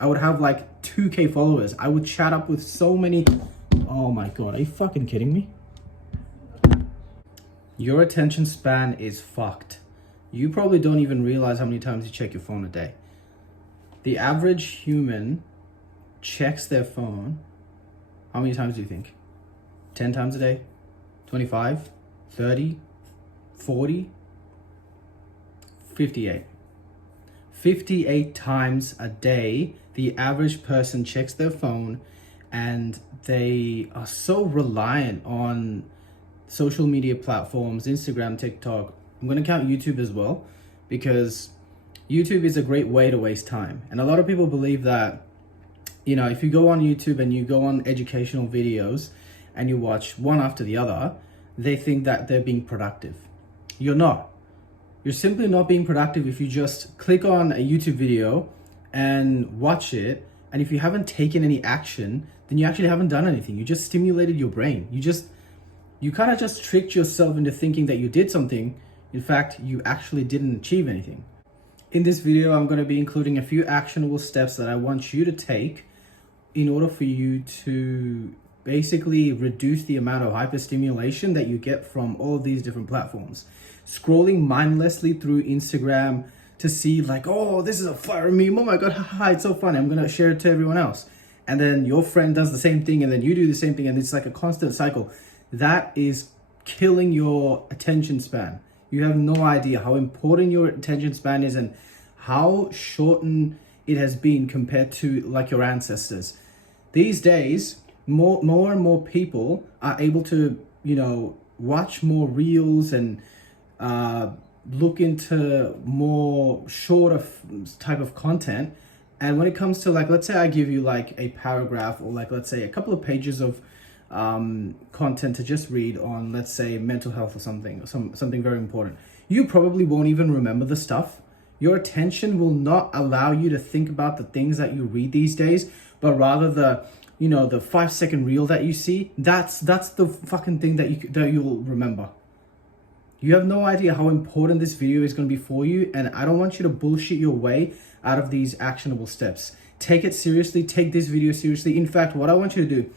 I would have like 2K followers. I would chat up with so many. Oh my God, are you fucking kidding me? Your attention span is fucked. You probably don't even realize how many times you check your phone a day. The average human checks their phone. How many times do you think? 10 times a day? 25? 30? 40? 58. 58 times a day, the average person checks their phone, and they are so reliant on social media platforms, Instagram, TikTok. I'm going to count YouTube as well, because YouTube is a great way to waste time. And a lot of people believe that, if you go on YouTube and you go on educational videos and you watch one after the other, they think that they're being productive. You're not. You're simply not being productive if you just click on a YouTube video and watch it. And if you haven't taken any action, then you actually haven't done anything. You just stimulated your brain. You kind of just tricked yourself into thinking that you did something. In fact, you actually didn't achieve anything. In this video, I'm going to be including a few actionable steps that I want you to take in order for you to basically reduce the amount of hyperstimulation that you get from all these different platforms. Scrolling mindlessly through Instagram to see like, oh, this is a fire meme. Oh my God, haha, it's so funny. I'm going to share it to everyone else. And then your friend does the same thing, and then you do the same thing. And it's like a constant cycle. That is killing your attention span. You have no idea how important your attention span is and how shortened it has been compared to like your ancestors. These days, more and more people are able to, watch more reels and look into more shorter type of content. And when it comes to like, let's say I give you like a paragraph or like, let's say a couple of pages of content to just read on, let's say, mental health or something very important. You probably won't even remember the stuff. Your attention will not allow you to think about the things that you read these days, but rather the 5-second reel that you see. That's the fucking thing that you'll remember. You have no idea how important this video is going to be for you, and I don't want you to bullshit your way out of these actionable steps. Take it seriously. Take this video seriously. In fact, what I want you to do,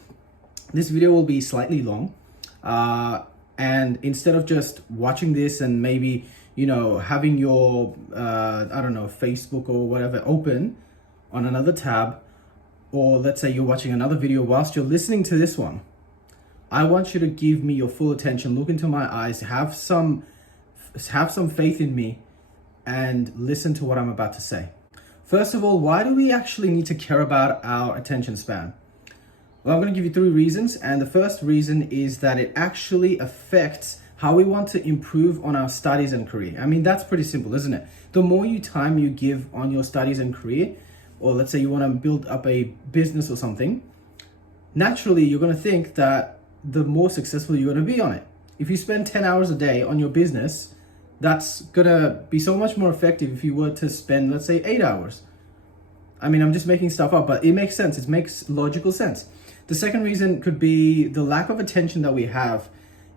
this video will be slightly long, and instead of just watching this and maybe, having your, Facebook or whatever open on another tab, or let's say you're watching another video whilst you're listening to this one, I want you to give me your full attention, look into my eyes, have some faith in me, and listen to what I'm about to say. First of all, why do we actually need to care about our attention span? Well, I'm going to give you 3 reasons. And the first reason is that it actually affects how we want to improve on our studies and career. I mean, that's pretty simple, isn't it? The more time you give on your studies and career, or let's say you want to build up a business or something, naturally, you're going to think that the more successful you're going to be on it. If you spend 10 hours a day on your business, that's going to be so much more effective if you were to spend, let's say, 8 hours. I mean, I'm just making stuff up, but it makes sense. It makes logical sense. The second reason could be the lack of attention that we have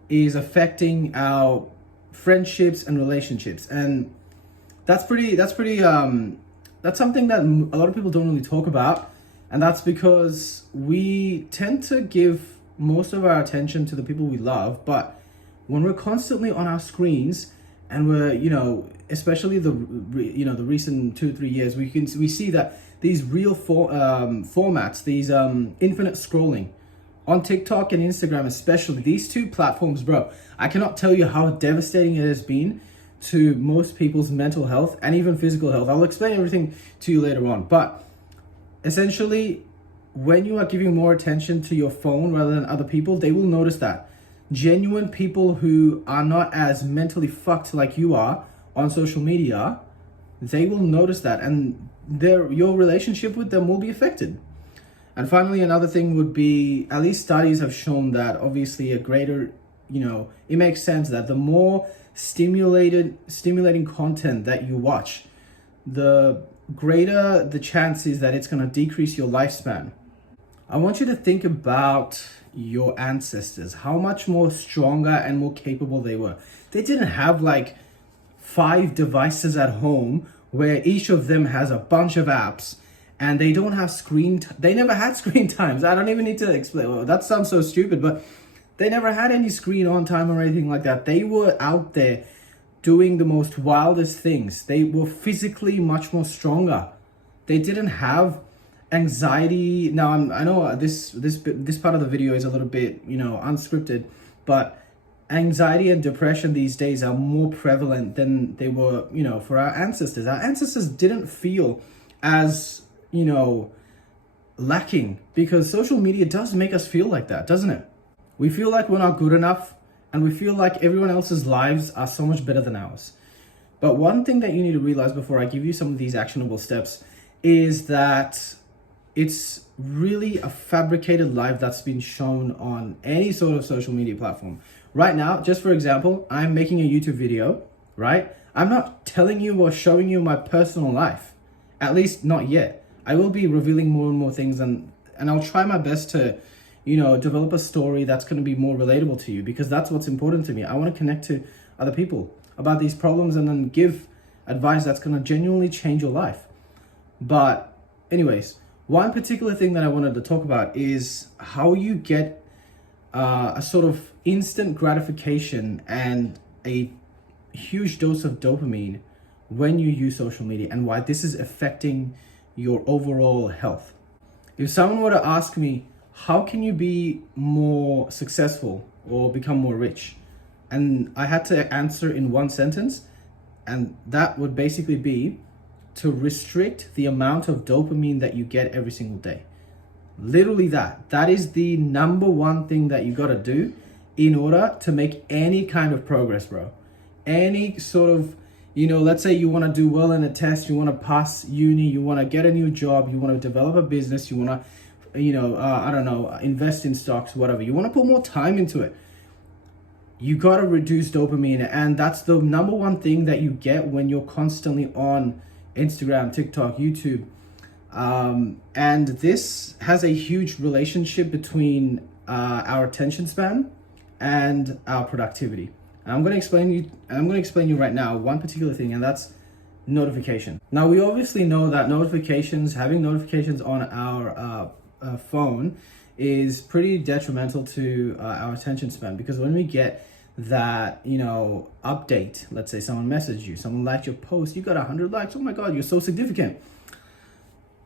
is affecting our friendships and relationships. And that's something that a lot of people don't really talk about. And that's because we tend to give most of our attention to the people we love. But when we're constantly on our screens and we're, especially the recent 2-3 years, we see that these real formats, these infinite scrolling on TikTok and Instagram, especially these 2 platforms, bro, I cannot tell you how devastating it has been to most people's mental health and even physical health. I'll explain everything to you later on. But essentially, when you are giving more attention to your phone rather than other people, they will notice that. Genuine people who are not as mentally fucked like you are on social media, they will notice that, and your relationship with them will be affected. And finally, another thing would be, at least studies have shown that obviously a greater, it makes sense that the more stimulating content that you watch, the greater the chance is that it's going to decrease your lifespan. I want you to think about your ancestors, how much more stronger and more capable they were. They didn't have like 5 devices at home where each of them has a bunch of apps and they don't have they never had screen times. I don't even need to explain. Well, that sounds so stupid, but they never had any screen on time or anything like that. They were out there doing the most wildest things. They were physically much more stronger. They didn't have anxiety. Now I know this part of the video is a little bit, unscripted, but anxiety and depression these days are more prevalent than they were, for our ancestors. Our ancestors didn't feel as, lacking, because social media does make us feel like that, doesn't it? We feel like we're not good enough, and we feel like everyone else's lives are so much better than ours. But one thing that you need to realize before I give you some of these actionable steps is that it's really a fabricated life that's been shown on any sort of social media platform. Right now, just for example, I'm making a YouTube video, right? I'm not telling you or showing you my personal life, at least not yet. I will be revealing more and more things, and I'll try my best to, develop a story that's going to be more relatable to you, because that's what's important to me. I want to connect to other people about these problems and then give advice that's going to genuinely change your life. But anyways, one particular thing that I wanted to talk about is how you get a sort of instant gratification and a huge dose of dopamine when you use social media, and why this is affecting your overall health. If someone were to ask me, how can you be more successful or become more rich? And I had to answer in one sentence, and that would basically be to restrict the amount of dopamine that you get every single day. Literally that is the number one thing that you got to do in order to make any kind of progress, bro. Any sort of, let's say you want to do well in a test, you want to pass uni, you want to get a new job, you want to develop a business, you want to, invest in stocks, whatever. You want to put more time into it. You got to reduce dopamine. And that's the number one thing that you get when you're constantly on Instagram, TikTok, YouTube. And this has a huge relationship between our attention span and our productivity. And I'm going to explain you right now one particular thing, and that's notification. Now, we obviously know that having notifications on our phone is pretty detrimental to our attention span, because when we get that, update, let's say someone messaged you, someone liked your post, you got 100 likes, oh my God, you're so significant.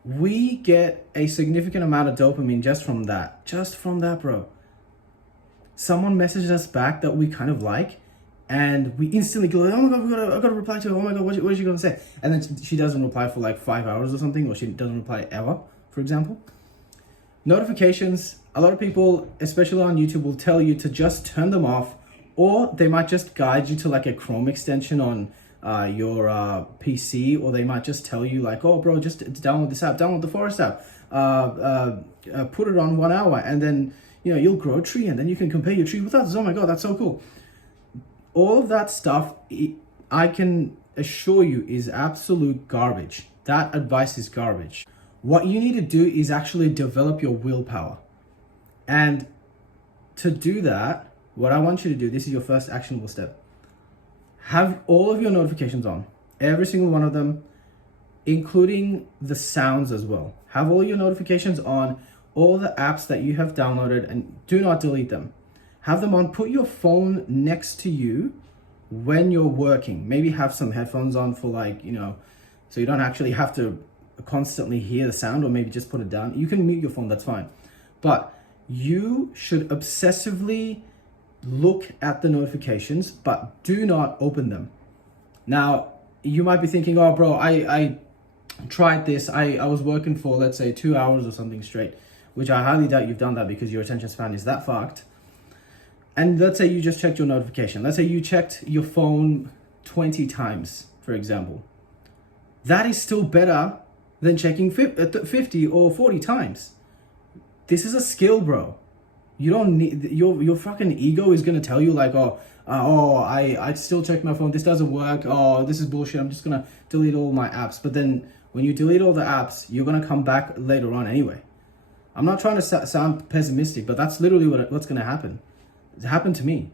We get a significant amount of dopamine just from that, bro. Someone messaged us back that we kind of like, and we instantly go, oh my God, I gotta reply to her. Oh my God, what is she gonna say? And then she doesn't reply for like 5 hours or something, or she doesn't reply ever, for example. Notifications, a lot of people, especially on YouTube, will tell you to just turn them off, or they might just guide you to like a Chrome extension on your PC, or they might just tell you like, oh bro, just download this app, download the Forest app, put it on 1 hour, and then you'll grow a tree, and then you can compare your tree with others. Oh my God, that's so cool. All of that stuff, I can assure you, is absolute garbage. That advice is garbage. What you need to do is actually develop your willpower. And to do that, what I want you to do, this is your first actionable step. Have all of your notifications on, every single one of them, including the sounds as well. Have all your notifications on, all the apps that you have downloaded, and do not delete them. Have them on. Put your phone next to you when you're working. Maybe have some headphones on for so you don't actually have to constantly hear the sound, or maybe just put it down. You can mute your phone, that's fine. But you should obsessively look at the notifications, but do not open them. Now, you might be thinking, oh bro, I tried this. I was working for, let's say, 2 hours or something straight, which I highly doubt you've done that, because your attention span is that fucked. And let's say you just checked your notification. Let's say you checked your phone 20 times, for example. That is still better than checking 50 or 40 times. This is a skill, bro. You don't need, your fucking ego is gonna tell you like, I still check my phone, this doesn't work, oh, this is bullshit, I'm just gonna delete all my apps. But then when you delete all the apps, you're gonna come back later on anyway. I'm not trying to sound pessimistic, but that's literally what's gonna happen. It happened to me.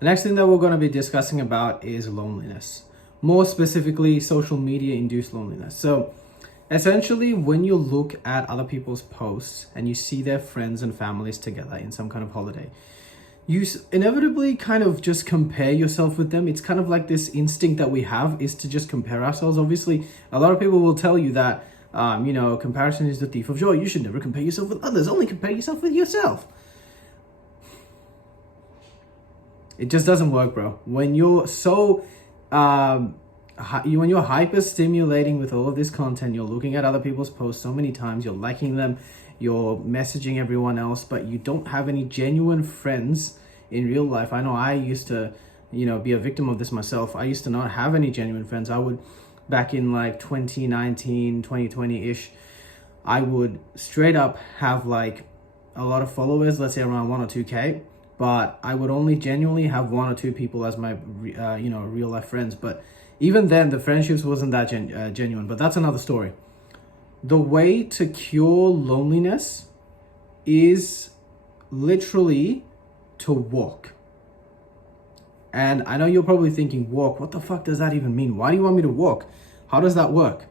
The next thing that we're gonna be discussing about is loneliness. More specifically, social media induced loneliness. So Essentially, when you look at other people's posts and you see their friends and families together in some kind of holiday, you inevitably kind of just compare yourself with them. It's kind of like this instinct that we have is to just compare ourselves. Obviously, a lot of people will tell you that, comparison is the thief of joy. You should never compare yourself with others. Only compare yourself with yourself. It just doesn't work, bro. When you're so, when you're hyper stimulating with all of this content, you're looking at other people's posts so many times, you're liking them, you're messaging everyone else, but you don't have any genuine friends in real life. I know I used to, be a victim of this myself. I used to not have any genuine friends. I would, back in like 2019, 2020-ish, I would straight up have like a lot of followers, let's say around 1 or 2K, but I would only genuinely have 1 or 2 people as my, real life friends. But even then, the friendships wasn't that genuine, but that's another story. The way to cure loneliness is literally to walk. And I know you're probably thinking, walk, what the fuck does that even mean? Why do you want me to walk? How does that work?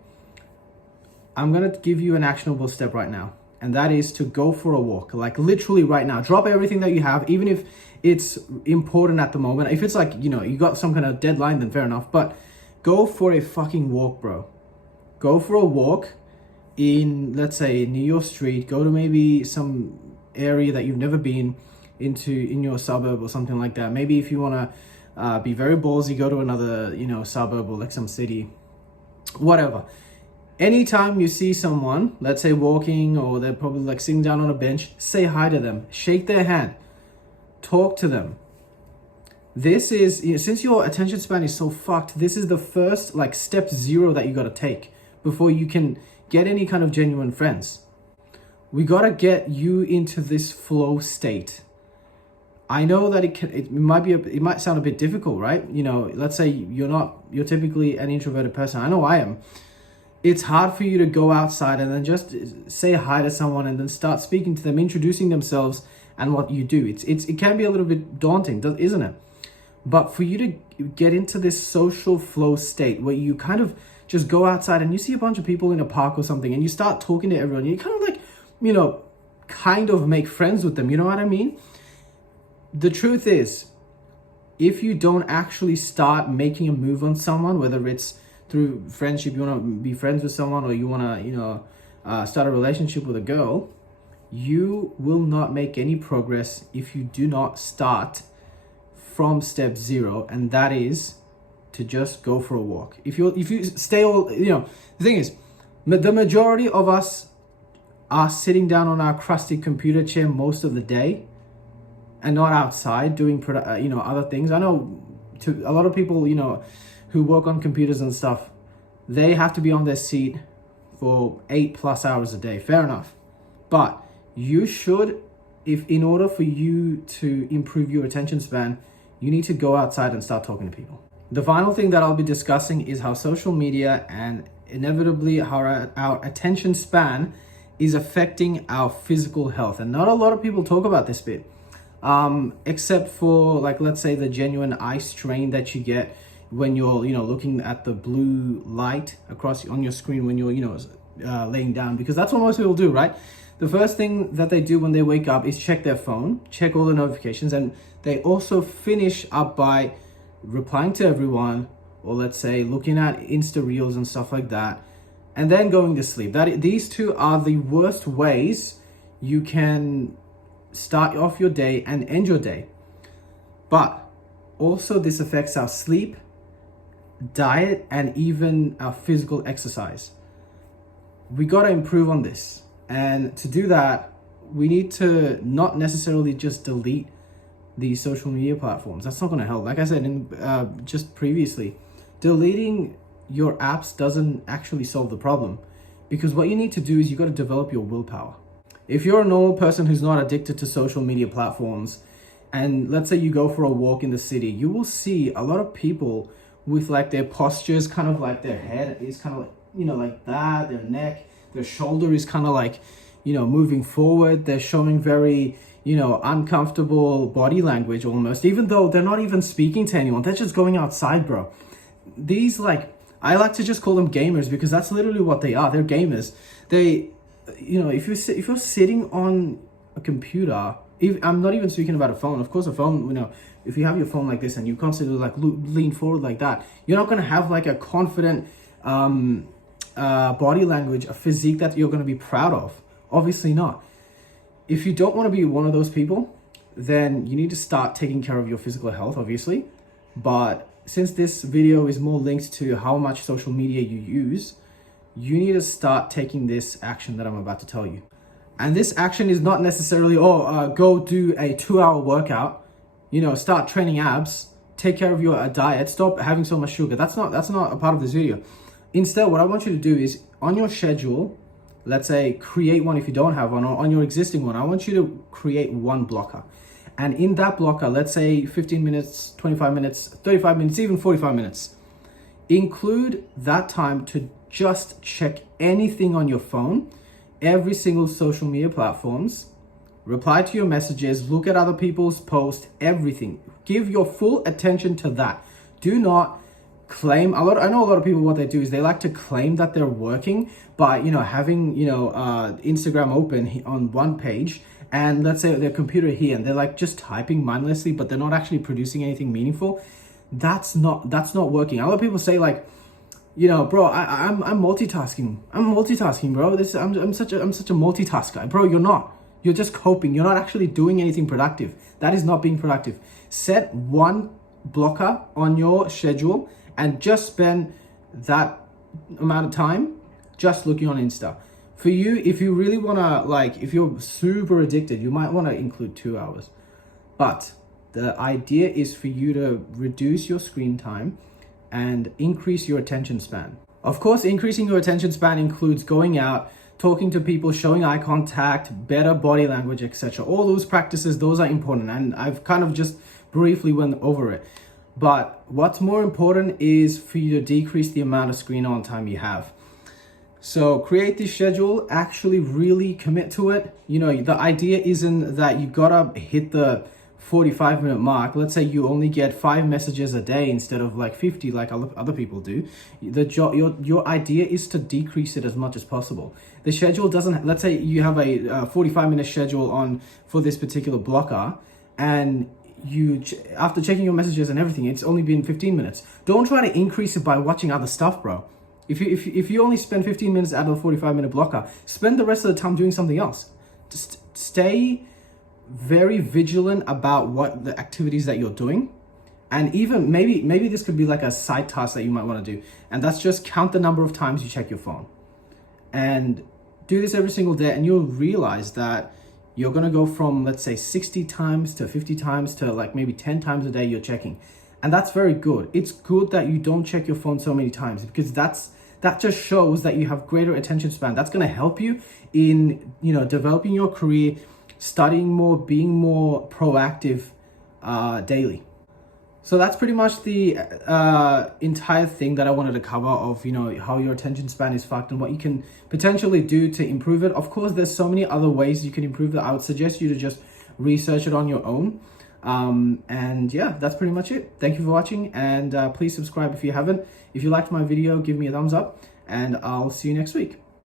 I'm going to give you an actionable step right now. And that is to go for a walk, like literally right now. Drop everything that you have, even if it's important at the moment. If it's like, you got some kind of deadline, then fair enough. But go for a fucking walk, bro. Go for a walk in, let's say, near your street. Go to maybe some area that you've never been into in your suburb or something like that. Maybe if you want to be very ballsy, go to another, suburb or like some city, whatever. Anytime you see someone, let's say walking, or they're probably like sitting down on a bench, say hi to them, shake their hand, talk to them. This is, since your attention span is so fucked, this is the first like step 0 that you got to take before you can get any kind of genuine friends. We got to get you into this flow state. I know that it might sound a bit difficult, right? Let's say you're typically an introverted person. I know I am. It's hard for you to go outside and then just say hi to someone and then start speaking to them, introducing themselves and what you do. It can be a little bit daunting, isn't it? But for you to get into this social flow state where you kind of just go outside and you see a bunch of people in a park or something and you start talking to everyone, you kind of like, kind of make friends with them. You know what I mean? The truth is, if you don't actually start making a move on someone, whether it's through friendship, you want to be friends with someone, or you want to, start a relationship with a girl, you will not make any progress if you do not start from step 0, and that is to just go for a walk. If you stay the thing is, the majority of us are sitting down on our crusty computer chair most of the day, and not outside doing other things. I know to a lot of people, who work on computers and stuff, they have to be on their seat for 8+ hours a day. Fair enough. But you should, in order for you to improve your attention span, you need to go outside and start talking to people. The final thing that I'll be discussing is how social media and inevitably how our attention span is affecting our physical health. And not a lot of people talk about this bit, except for, like, let's say the genuine eye strain that you get when you're, looking at the blue light across on your screen when you're, laying down, because that's what most people do, right? The first thing that they do when they wake up is check their phone, check all the notifications, and they also finish up by replying to everyone, or let's say looking at Insta Reels and stuff like that, and then going to sleep. These two are the worst ways you can start off your day and end your day. But also this affects our sleep, diet, and even our physical exercise. We got to improve on this. And to do that, we need to not necessarily just delete these social media platforms. That's not going to help. Like I said just previously, deleting your apps doesn't actually solve the problem, because what you need to do is you got to develop your willpower. If you're a normal person who's not addicted to social media platforms, and let's say you go for a walk in the city, you will see a lot of people with like their postures, kind of like their head is kind of like, like that, their neck, their shoulder is kind of like, moving forward. They're showing very, uncomfortable body language almost, even though they're not even speaking to anyone. They're just going outside, bro. These like I like to just call them gamers because that's literally what they are. They're gamers. They, if you're sitting on a computer, I'm not even speaking about a phone. Of course, a phone, if you have your phone like this and you constantly like lean forward like that, you're not gonna have like a confident body language, a physique that you're gonna be proud of. Obviously not. If you don't want to be one of those people, then you need to start taking care of your physical health, obviously. But since this video is more linked to how much social media you use, you need to start taking this action that I'm about to tell you. And this action is not necessarily, go do a 2-hour workout, start training abs, take care of your diet, stop having so much sugar. That's not a part of this video. Instead, what I want you to do is on your schedule, let's say create one if you don't have one, or on your existing one, I want you to create one blocker. And in that blocker, let's say 15 minutes, 25 minutes, 35 minutes, even 45 minutes, include that time to just check anything on your phone, every single social media platforms, reply to your messages, look at other people's posts, everything. Give your full attention to that. Do not claim. I know a lot of people, what they do is they like to claim that they're working by having Instagram open on one page, and let's say their computer here, and they're like just typing mindlessly, but they're not actually producing anything meaningful. That's not working. A lot of people say like, bro, I'm multitasking. I'm multitasking, bro. I'm such a multitasker. Bro, you're not. You're just coping. You're not actually doing anything productive. That is not being productive. Set one blocker on your schedule and just spend that amount of time just looking on Insta. For you, if you really wanna, if you're super addicted, you might wanna include 2 hours. But the idea is for you to reduce your screen time and increase your attention span. Of course, increasing your attention span includes going out, talking to people, showing eye contact, better body language, etc. All those practices, those are important, and I've kind of just briefly went over it. But what's more important is for you to decrease the amount of screen on time you have. So create this schedule, actually really commit to it. The idea isn't that you gotta hit the 45-minute mark. Let's say you only get 5 messages a day instead of like 50 like other people do. Your idea is to decrease it as much as possible. The schedule doesn't, let's say you have a 45-minute schedule on for this particular blocker, and after checking your messages and everything, it's only been 15 minutes. Don't try to increase it by watching other stuff, bro. If you only spend 15 minutes out of the 45-minute blocker, spend the rest of the time doing something else. Just stay very vigilant about what the activities that you're doing. And even maybe this could be like a side task that you might want to do. And that's just count the number of times you check your phone. And do this every single day, and you'll realize that you're going to go from, let's say, 60 times to 50 times to like maybe 10 times a day you're checking. And that's very good. It's good that you don't check your phone so many times, because that just shows that you have greater attention span. That's going to help you in, developing your career, studying more, being more proactive daily. So that's pretty much the entire thing that I wanted to cover of, how your attention span is fucked and what you can potentially do to improve it. Of course, there's so many other ways you can improve it. I would suggest you to just research it on your own. And yeah, that's pretty much it. Thank you for watching, and please subscribe if you haven't. If you liked my video, give me a thumbs up, and I'll see you next week.